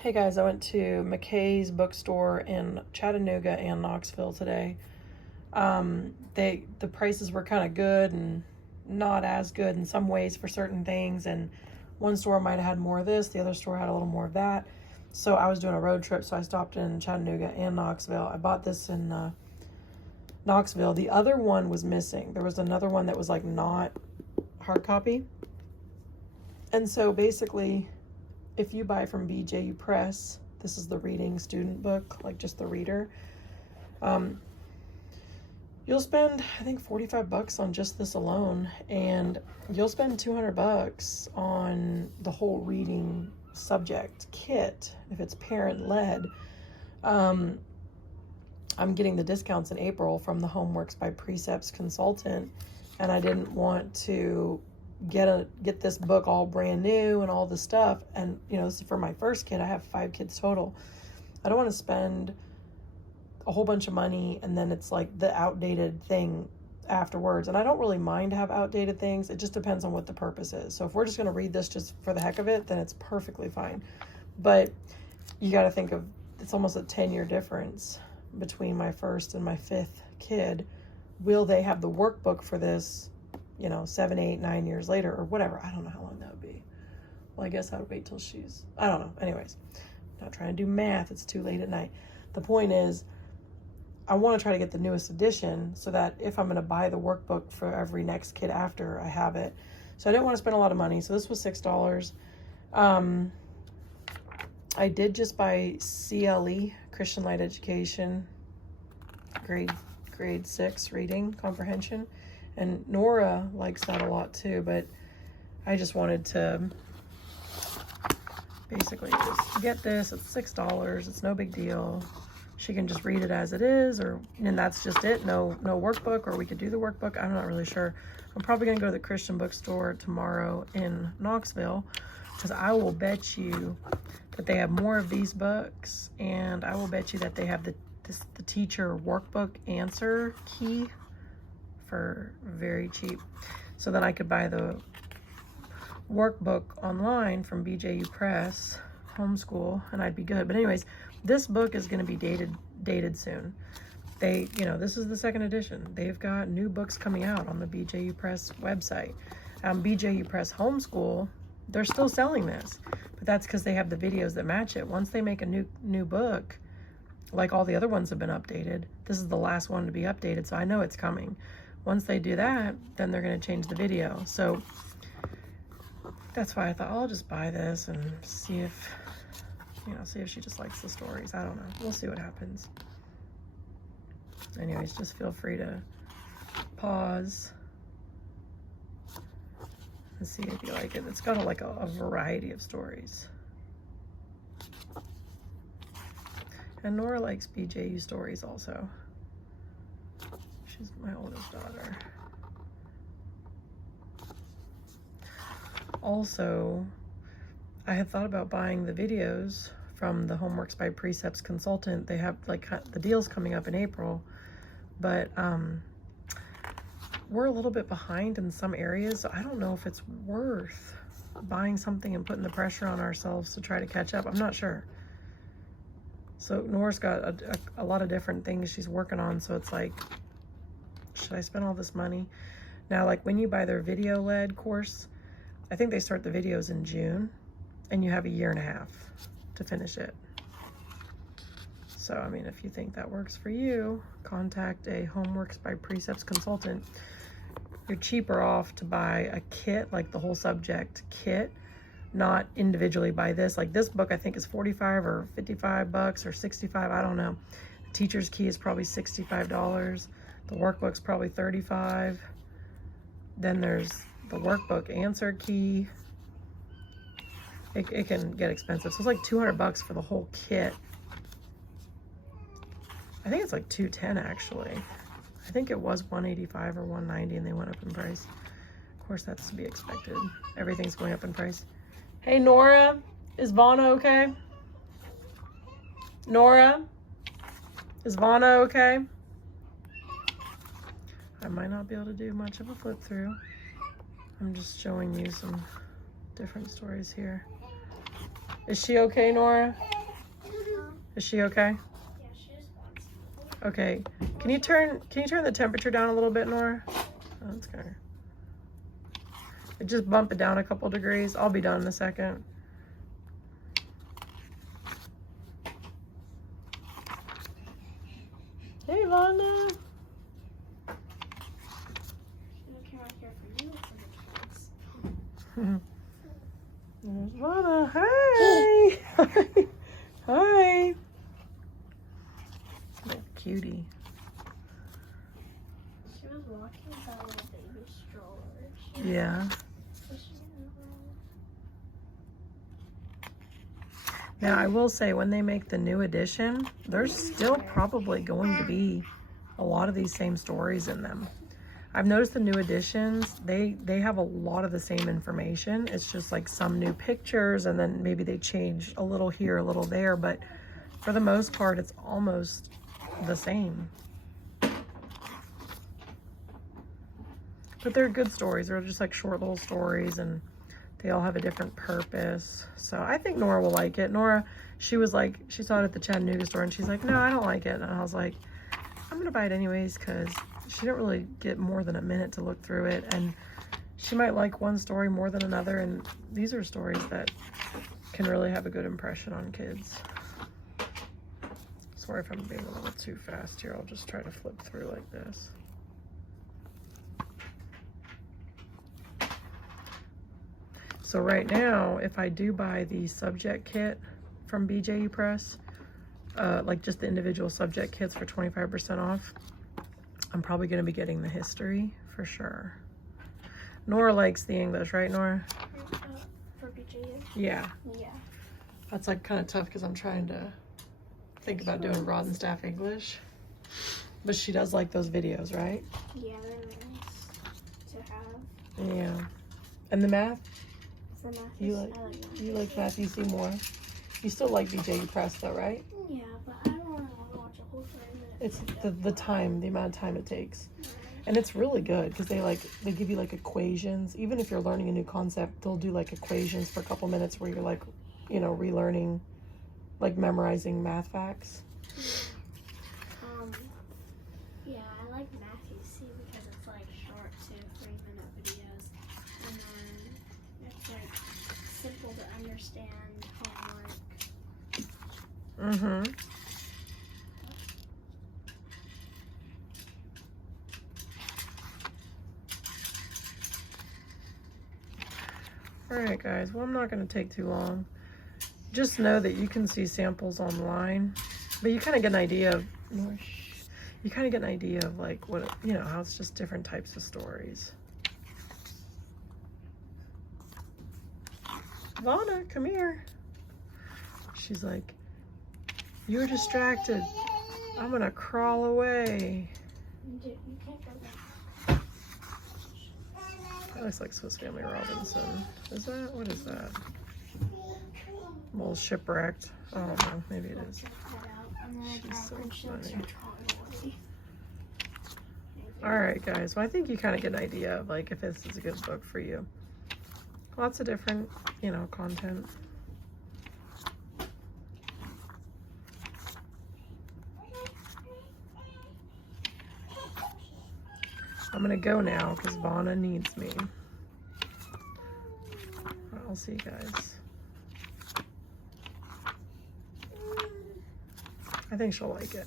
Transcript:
Hey guys, I went to McKay's bookstore in Chattanooga and Knoxville today. The prices were kind of good and not as good in some ways for certain things, and one store might have had more of this, the other store had a little more of that. So I was doing a road trip, so I stopped in Chattanooga and Knoxville. I bought this in Knoxville. The other one was missing. There was another one that was like not hard copy. And so basically, if you buy from BJU Press, this is the reading student book, like just the reader, you'll spend, I think, 45 bucks on just this alone, and you'll spend 200 bucks on the whole reading subject kit if it's parent-led. I'm getting the discounts in April from the Homeworks by Precepts consultant, and I didn't want to get this book all brand new and all this stuff. And this is for my first kid. I have 5 kids total. I don't want to spend a whole bunch of money and then it's like the outdated thing afterwards. And I don't really mind to have outdated things. It just depends on what the purpose is. So if we're just going to read this just for the heck of it, then it's perfectly fine. But you got to think of, it's almost a 10-year difference between my first and my 5th kid. Will they have the workbook for this 7, 8, 9 years later or whatever? I don't know how long that would be. Well, I guess I would wait till I don't know. Anyways, not trying to do math. It's too late at night. The point is, I want to try to get the newest edition so that if I'm going to buy the workbook for every next kid after, I have it. So I didn't want to spend a lot of money. So this was $6. I did just buy CLE, Christian Light Education, grade 6 reading comprehension. And Nora likes that a lot too, but I just wanted to basically just get this. It's $6. It's no big deal. She can just read it as it is, and that's just it. No workbook, or we could do the workbook. I'm not really sure. I'm probably going to go to the Christian bookstore tomorrow in Knoxville, because I will bet you that they have more of these books, and I will bet you that they have the teacher workbook answer key for very cheap. So then I could buy the workbook online from BJU Press, homeschool, and I'd be good. But anyways, this book is going to be dated soon. This is the 2nd edition. They've got new books coming out on the BJU Press website. BJU Press Homeschool, they're still selling this, but that's because they have the videos that match it. Once they make a new book, like all the other ones have been updated, this is the last one to be updated, so I know it's coming. Once they do that, then they're going to change the video. So that's why I thought, I'll just buy this and see if she just likes the stories. I don't know. We'll see what happens. Anyways, just feel free to pause and see if you like it. It's got a variety of stories. And Nora likes BJU stories also. She's my oldest daughter. Also, I had thought about buying the videos from the Homeworks by Precepts consultant. They have the deals coming up in April, but we're a little bit behind in some areas. So I don't know if it's worth buying something and putting the pressure on ourselves to try to catch up. I'm not sure. So Nora's got a lot of different things she's working on, so it's like, should I spend all this money? Now, when you buy their video-led course, I think they start the videos in June, and you have 1.5 years to finish it. So, I mean, if you think that works for you, contact a Homeworks by Precepts consultant. You're cheaper off to buy a kit, like the whole subject kit, not individually buy this. Like this book, I think is 45 or 55 bucks or 65, I don't know. The teacher's key is probably $65. The workbook's probably $35. Then there's the workbook answer key. It can get expensive. So it's like 200 bucks for the whole kit. I think it's like 210 actually. I think it was 185 or 190 and they went up in price. Of course, that's to be expected. Everything's going up in price. Hey, Nora, is Vonna okay? Nora, is Vonna okay? I might not be able to do much of a flip through. I'm just showing you some different stories here. Is she okay, Nora? Is she okay? Yeah, she just wants to. Okay. Can you turn the temperature down a little bit, Nora? Oh, that's good. Just bump it down a couple degrees. I'll be done in a second. Hey, Vonda. There's Vonda. Hi. Hi. Like cutie. She was walking with that little baby stroller. Yeah. Now, I will say, when they make the new edition, there's still probably going to be a lot of these same stories in them. I've noticed the new editions, they have a lot of the same information. It's just like some new pictures, and then maybe they change a little here, a little there, but for the most part, it's almost the same. But they're good stories. They're just like short little stories, and they all have a different purpose. So I think Nora will like it. Nora, she was like, she saw it at the Chattanooga store, and she's like, no, I don't like it. And I was like, I'm gonna buy it anyways, because she didn't really get more than a minute to look through it, and she might like one story more than another, and these are stories that can really have a good impression on kids. Sorry if I'm being a little too fast here. I'll just try to flip through like this. So right now, if I do buy the subject kit from BJU Press, like just the individual subject kits for 25% off, I'm probably going to be getting the history for sure. Nora likes the English, right, Nora? For BJU? Yeah. Yeah. That's like kind of tough because I'm trying to think about doing Rod and Staff English. But she does like those videos, right? Yeah, they're nice to have. Yeah. And the math? For math, You I like math. You like math? You see more? You still like BJU Press though, right? Yeah, but I don't really want to watch a whole 30 minutes. It's the time, the amount of time it takes. And it's really good because they give you like equations. Even if you're learning a new concept, they'll do like equations for a couple minutes where you're like, you know, relearning, like memorizing math facts. Yeah, I like Math UC because it's like short 2-3-minute videos, and then it's like simple to understand homework. Mm-hmm. Alright guys, well I'm not going to take too long. Just know that you can see samples online, but you kind of get an idea of, like what, you know, how it's just different types of stories. Vonna, come here. She's like, you're distracted. I'm going to crawl away. You can't go back. That looks like Swiss Family Robinson. Is that? What is that? Well, shipwrecked. I don't know. Maybe it is. She's so funny. Alright guys, well I think you kind of get an idea of like if this is a good book for you. Lots of different, you know, content. I'm gonna go now because Vonna needs me. I'll see you guys. I think she'll like it.